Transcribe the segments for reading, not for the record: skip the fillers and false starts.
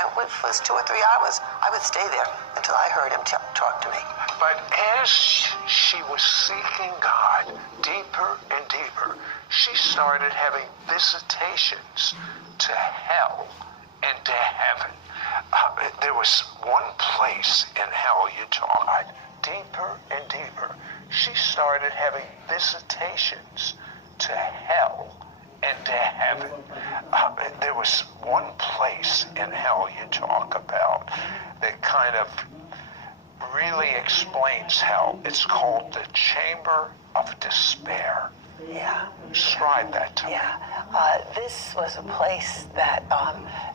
If it was 2 or 3 hours, I would stay there until I heard him talk to me. But as she was seeking God deeper and deeper, she started having visitations to hell and to heaven. There was one place in hell you talk deeper and deeper. She started having visitations to hell and to heaven. There was one place in hell you talk about that kind of really explains hell. It's called the Chamber of Despair. Yeah. Describe that to me. Yeah. This was a place that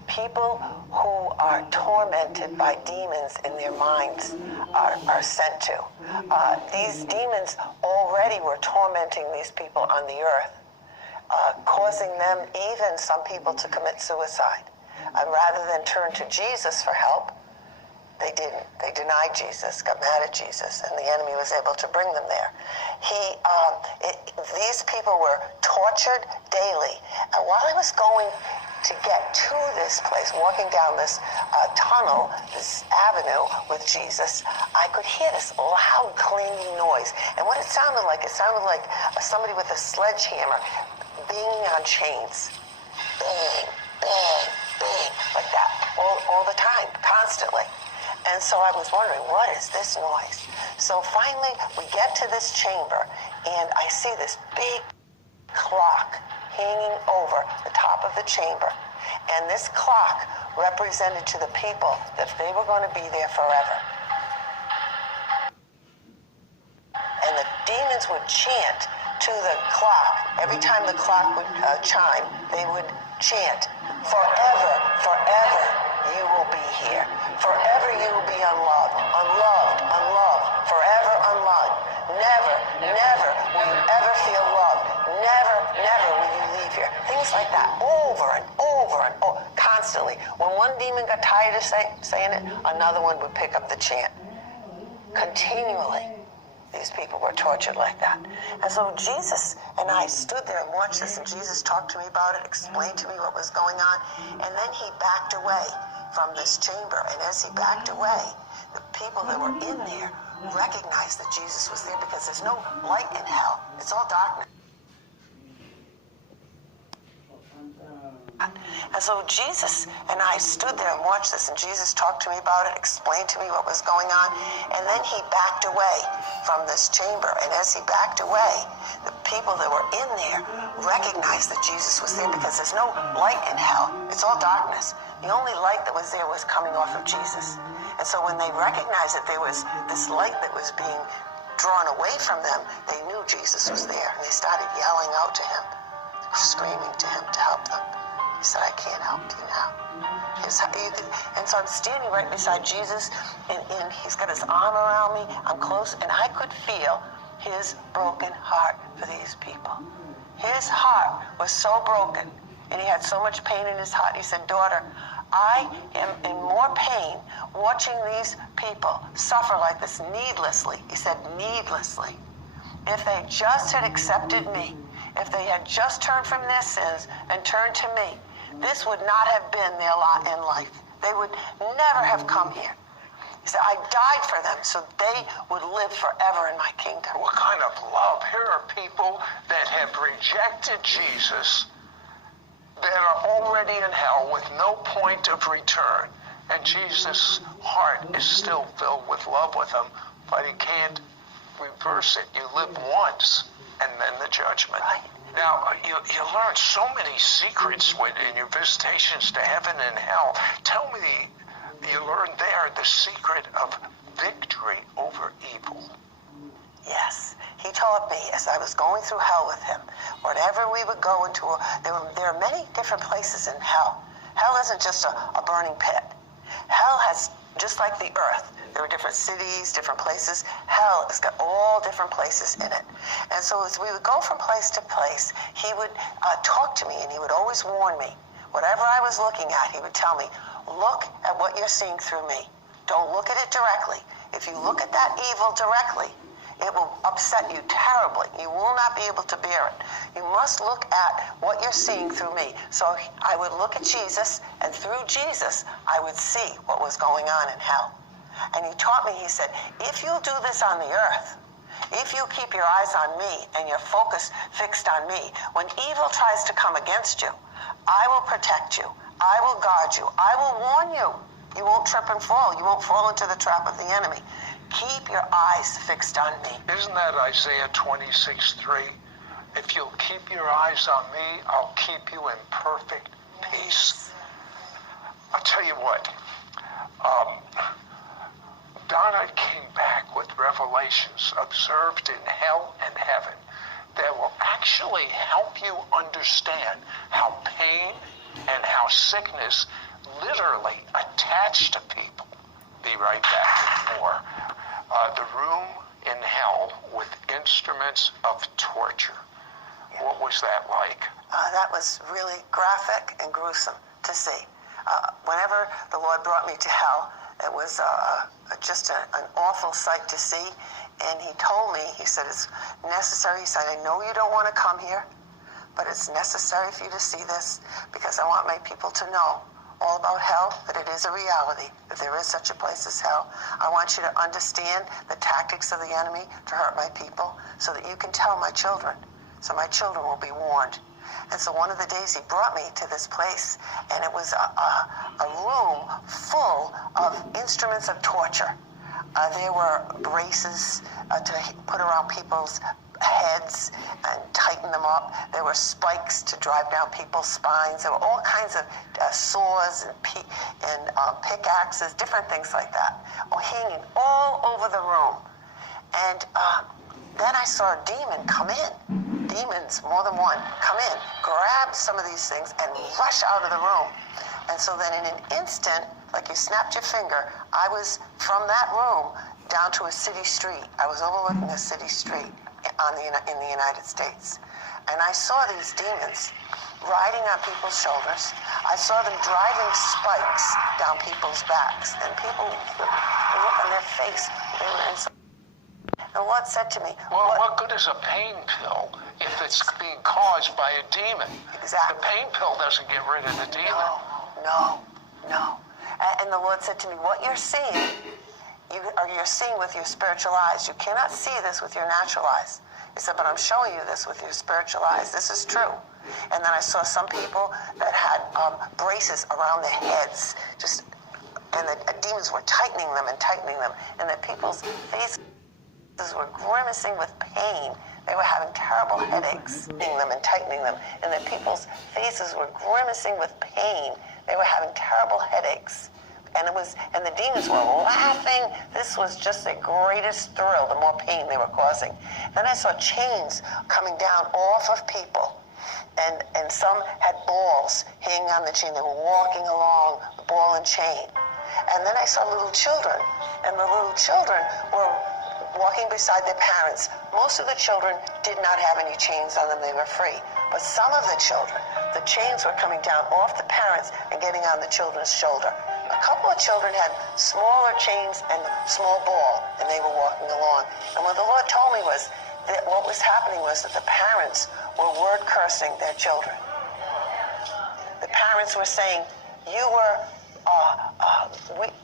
people who are tormented by demons in their minds are sent to. These demons already were tormenting these people on the earth, causing them, even some people, to commit suicide. Rather than turn to Jesus for help, they didn't. They denied Jesus, got mad at Jesus, and the enemy was able to bring them there. These people were tortured daily. And while I was going to get to this place, walking down this tunnel, this avenue with Jesus, I could hear this loud clanging noise. And what it sounded like somebody with a sledgehammer banging on chains. Bang, bang, bang, like that, all the time, constantly. And so I was wondering, what is this noise? So finally, we get to this chamber, and I see this big clock hanging over the top of the chamber. And this clock represented to the people that they were going to be there forever. And the demons would chant to the clock. Every time the clock would chime, they would chant, "Forever, forever, you will be here. Forever you will be unloved, unloved, unloved, forever unloved. Never, never will you ever feel loved. Never, never will you leave here." Things like that, over and over and over, constantly. When one demon got tired of saying it, another one would pick up the chant. Continually, these people were tortured like that. And so Jesus and I stood there and watched this, and Jesus talked to me about it, explained to me what was going on, and then he backed away from this chamber. And as he backed away, the people that were in there recognized that Jesus was there, because there's no light in hell. It's all darkness. And so Jesus and I stood there and watched this, and Jesus talked to me about it, explained to me what was going on, and then he backed away from this chamber. And as he backed away, the people that were in there recognized that Jesus was there, because there's no light in hell. It's all darkness. The only light that was there was coming off of Jesus. And so when they recognized that there was this light that was being drawn away from them, they knew Jesus was there, and they started yelling out to him, screaming to him to help them. He said, "I can't help you now." And so I'm standing right beside Jesus, and he's got his arm around me. I'm close, and I could feel his broken heart for these people. His heart was so broken, and he had so much pain in his heart. He said, "Daughter, I am in more pain watching these people suffer like this needlessly." He said, "Needlessly. If they just had accepted me, if they had just turned from their sins and turned to me, this would not have been their lot in life. They would never have come here." He said, "I died for them so they would live forever in my kingdom." What kind of love? Here are people that have rejected Jesus, that are already in hell with no point of return. And Jesus' heart is still filled with love with them, but he can't reverse it. You live once, and then the judgment. Right. Now, you learn so many secrets in your visitations to heaven and hell. Tell me, you learned there the secret of victory over evil. Yes. He taught me as I was going through hell with him, whenever we would go into there are many different places in hell. Hell isn't just a burning pit. Hell has, just like the earth, there are different cities, different places. Hell has got all different places in it. And so as we would go from place to place, he would talk to me, and he would always warn me. Whatever I was looking at, he would tell me, "Look at what you're seeing through me. Don't look at it directly. If you look at that evil directly, It will upset you terribly. You will not be able to bear it. You must look at what you're seeing through me. So I would look at Jesus, and through Jesus, I would see what was going on in hell. And he taught me, he said, if you'll do this on the earth, if you keep your eyes on me and your focus fixed on me, when evil tries to come against you, I will protect you. I will guard you. I will warn you. You won't trip and fall. You won't fall into the trap of the enemy. Keep your eyes fixed on me. Isn't that Isaiah 26:3? If you'll keep your eyes on me, I'll keep you in perfect peace. I'll tell you what, Donna came back with revelations observed in hell and heaven that will actually help you understand how pain and how sickness literally attach to people. Be right back with more. The room in hell with instruments of torture. What was that like? That was really graphic and gruesome to see. Whenever the Lord brought me to hell, it was just an awful sight to see. And he told me, he said, it's necessary. He said, I know you don't want to come here, but it's necessary for you to see this because I want my people to know all about hell, that it is a reality, that there is such a place as hell. I want you to understand the tactics of the enemy to hurt my people so that you can tell my children, so my children will be warned. And so one of the days he brought me to this place, and it was a room full of instruments of torture. There were braces to put around people's heads and tighten them up. There were spikes to drive down people's spines. There were all kinds of saws and pickaxes, different things like that, hanging all over the room. And then I saw a demon come in. Demons, more than one, come in, grab some of these things, and rush out of the room. And so then in an instant, like you snapped your finger, I was from that room down to a city street. I was overlooking a city street in the United States. And I saw these demons riding on people's shoulders. I saw them driving spikes down people's backs. And people, the look on their face, they were inside. And the Lord said to me, well, what good is a pain pill if it's being caused by a demon? Exactly. The pain pill doesn't get rid of the demon. No. And the Lord said to me, what you're seeing, you're seeing with your spiritual eyes. You cannot see this with your natural eyes. He said, but I'm showing you this with your spiritual eyes. This is true. And then I saw some people that had braces around their heads, and the demons were tightening them, and the people's faces were grimacing with pain. They were having terrible headaches, tightening them, and the people's faces were grimacing with pain. They were having terrible headaches. And the demons were laughing. This was just the greatest thrill, the more pain they were causing. Then I saw chains coming down off of people. And some had balls hanging on the chain. They were walking along the ball and chain. And then I saw little children. And the little children were walking beside their parents. Most of the children did not have any chains on them. They were free. But some of the children, the chains were coming down off the parents and getting on the children's shoulder. A couple of children had smaller chains and small ball, and they were walking along. And what the Lord told me was that what was happening was that the parents were word cursing their children. The parents were saying,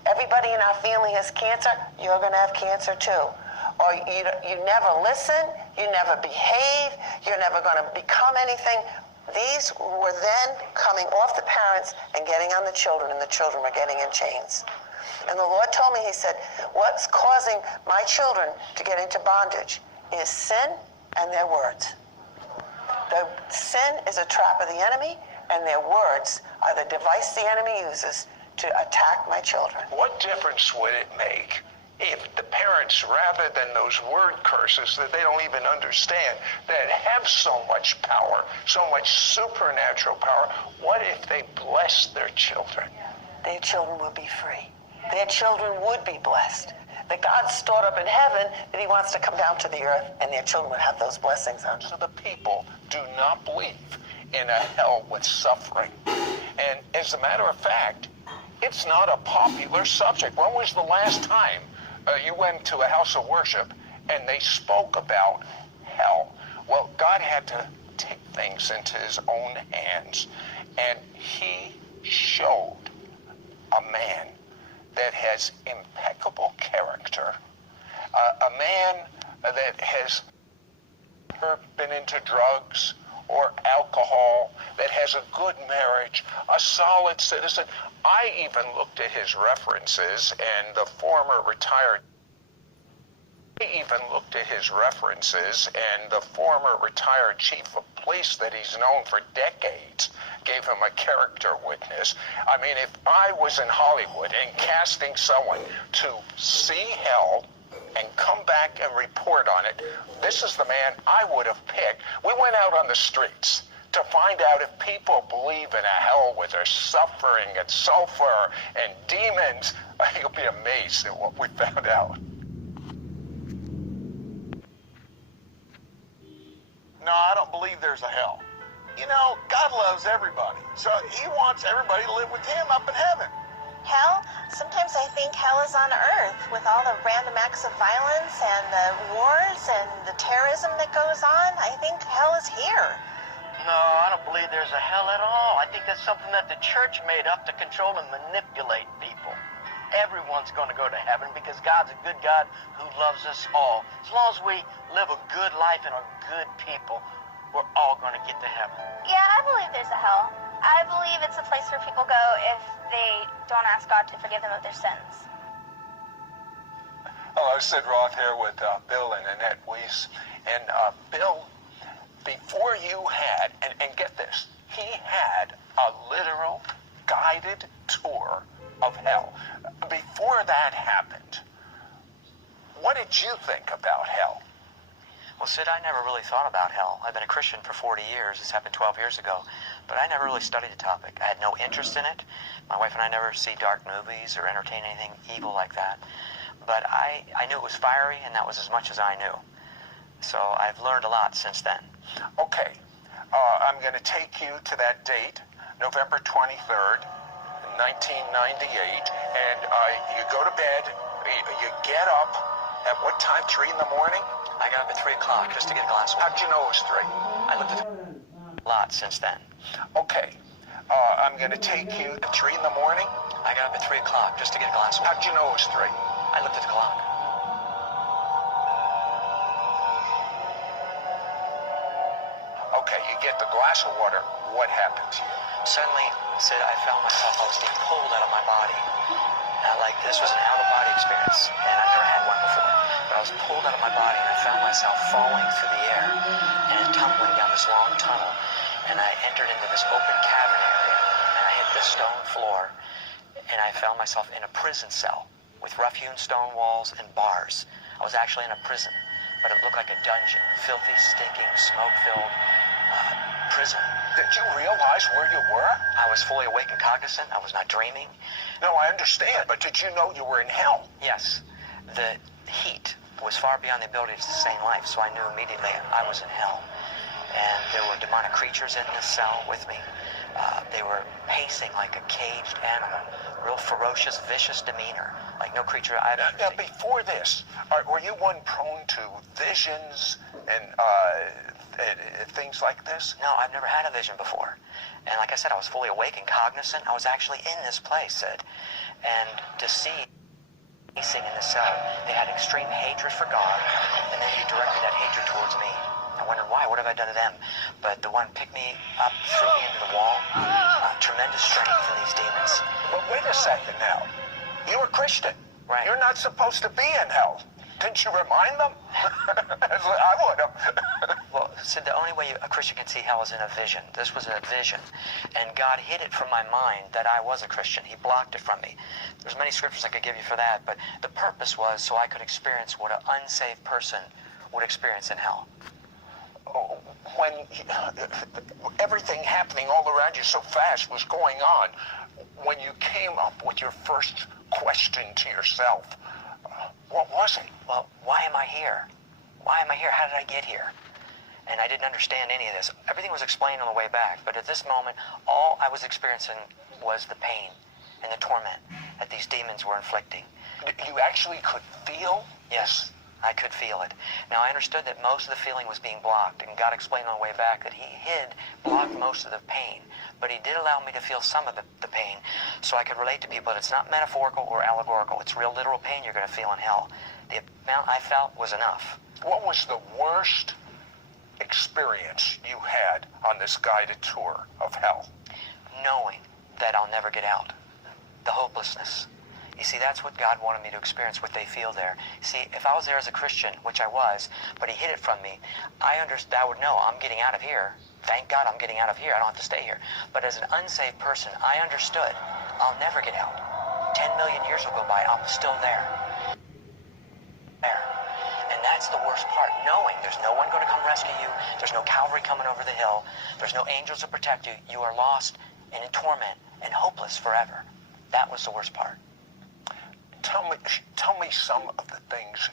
everybody in our family has cancer, you're going to have cancer too. Or you never listen, you never behave, you're never going to become anything. These were then coming off the parents and getting on the children, and the children were getting in chains. And the Lord told me, he said, what's causing my children to get into bondage is sin and their words. The sin is a trap of the enemy, and their words are the device the enemy uses to attack my children. What difference would it make if the parents, rather than those word curses that they don't even understand, that have so much power, so much supernatural power, what if they bless their children? Their children would be free. Their children would be blessed. That God's stored up in heaven, that he wants to come down to the earth, and their children would have those blessings on them. So the people do not believe in a hell with suffering. And as a matter of fact, it's not a popular subject. When was the last time you went to a house of worship and they spoke about hell. Well, God had to take things into his own hands, and he showed a man that has impeccable character, a man that has never been into drugs or alcohol, that has a good marriage, a solid citizen. I even looked at his references, and the former retired chief of police that he's known for decades gave him a character witness. I mean, if I was in Hollywood and casting someone to see hell and come back and report on it, this is the man I would have picked. We went out on the streets to find out if people believe in a hell where there's suffering and sulfur and demons. You'll be amazed at what we found out. No, I don't believe there's a hell. You know, God loves everybody, so he wants everybody to live with him up in heaven. Hell? Sometimes I think hell is on earth with all the random acts of violence and the wars and the terrorism that goes on. I think hell is here. No, I don't believe there's a hell at all. I think that's something that the church made up to control and manipulate people. Everyone's going to go to heaven because God's a good God who loves us all. As long as we live a good life and are good people, we're all going to get to heaven. Yeah, I believe there's a hell. I believe it's a place where people go if they don't ask God to forgive them of their sins. Hello, Sid Roth here with Bill and Annette Weiss. And Bill, before you had, and get this, he had a literal guided tour of hell. Before that happened, what did you think about hell? Well, Sid, I never really thought about hell. I've been a Christian for 40 years. This happened 12 years ago. But I never really studied the topic. I had no interest in it. My wife and I never see dark movies or entertain anything evil like that. But I knew it was fiery, and that was as much as I knew. So I've learned a lot since then. Okay. I'm going to take you to that date, November 23rd, 1998, and you go to bed, you get up, at what time, 3 in the morning? I got up at 3 o'clock just to get a glass of water. How'd you know it was 3? I looked at a lot since then. Okay. I'm going to take you to 3 in the morning. I got up at 3 o'clock just to get a glass of water. How'd you know it was 3? I looked at the clock. Okay, you get the glass of water. What happened to you? Suddenly, Sid, I found myself, I was being pulled out of my body. Like this was an out-of-body experience, and I've never had one before. But I was pulled out of my body, and I found myself falling through the air and tumbling down this long tunnel. And I entered into this open cavern area, and I hit the stone floor, and I found myself in a prison cell with rough-hewn stone walls and bars. I was actually in a prison, but it looked like a dungeon, filthy, stinking, smoke-filled prison. Did you realize where you were? I was fully awake and cognizant. I was not dreaming. No, I understand, but did you know you were in hell? Yes, the heat was far beyond the ability to sustain life, so I knew immediately I was in hell. And there were demonic creatures in this cell with me. They were pacing like a caged animal, real ferocious, vicious demeanor, like no creature I've ever Now, seen. before this, were you one prone to visions and things like this? No, I've never had a vision before. And like I said, I was fully awake and cognizant. I was actually in this place, Sid. And to see pacing in the cell, they had extreme hatred for God, and then he directed that hatred towards me. I wondered why, what have I done to them? But the one picked me up, threw me into the wall. Tremendous strength in these demons. But wait a second now. You're a Christian. Right. You're not supposed to be in hell. Didn't you remind them? I would have. Well, Sid, the only way a Christian can see hell is in a vision. This was a vision. And God hid it from my mind that I was a Christian. He blocked it from me. There's many scriptures I could give you for that, but the purpose was so I could experience what an unsaved person would experience in hell. When everything happening all around you so fast was going on, when you came up with your first question to yourself, what was it? Well, why am I here? Why am I here? How did I get here? And I didn't understand any of this. Everything was explained on the way back, but at this moment, all I was experiencing was the pain and the torment that these demons were inflicting. You actually could feel? Yes. I could feel it. Now, I understood that most of the feeling was being blocked, and God explained on the way back that he blocked most of the pain, but he did allow me to feel some of the pain, so I could relate to people that it's not metaphorical or allegorical. It's real literal pain you're going to feel in hell. The amount I felt was enough. What was the worst experience you had on this guided tour of hell? Knowing that I'll never get out. The hopelessness. You see, that's what God wanted me to experience, what they feel there. See, if I was there as a Christian, which I was, but he hid it from me, I would know I'm getting out of here. Thank God I'm getting out of here. I don't have to stay here. But as an unsaved person, I understood I'll never get out. 10 million years will go by, I'm still there. And that's the worst part, knowing there's no one going to come rescue you, there's no cavalry coming over the hill, there's no angels to protect you, you are lost and in torment and hopeless forever. That was the worst part. Tell me some of the things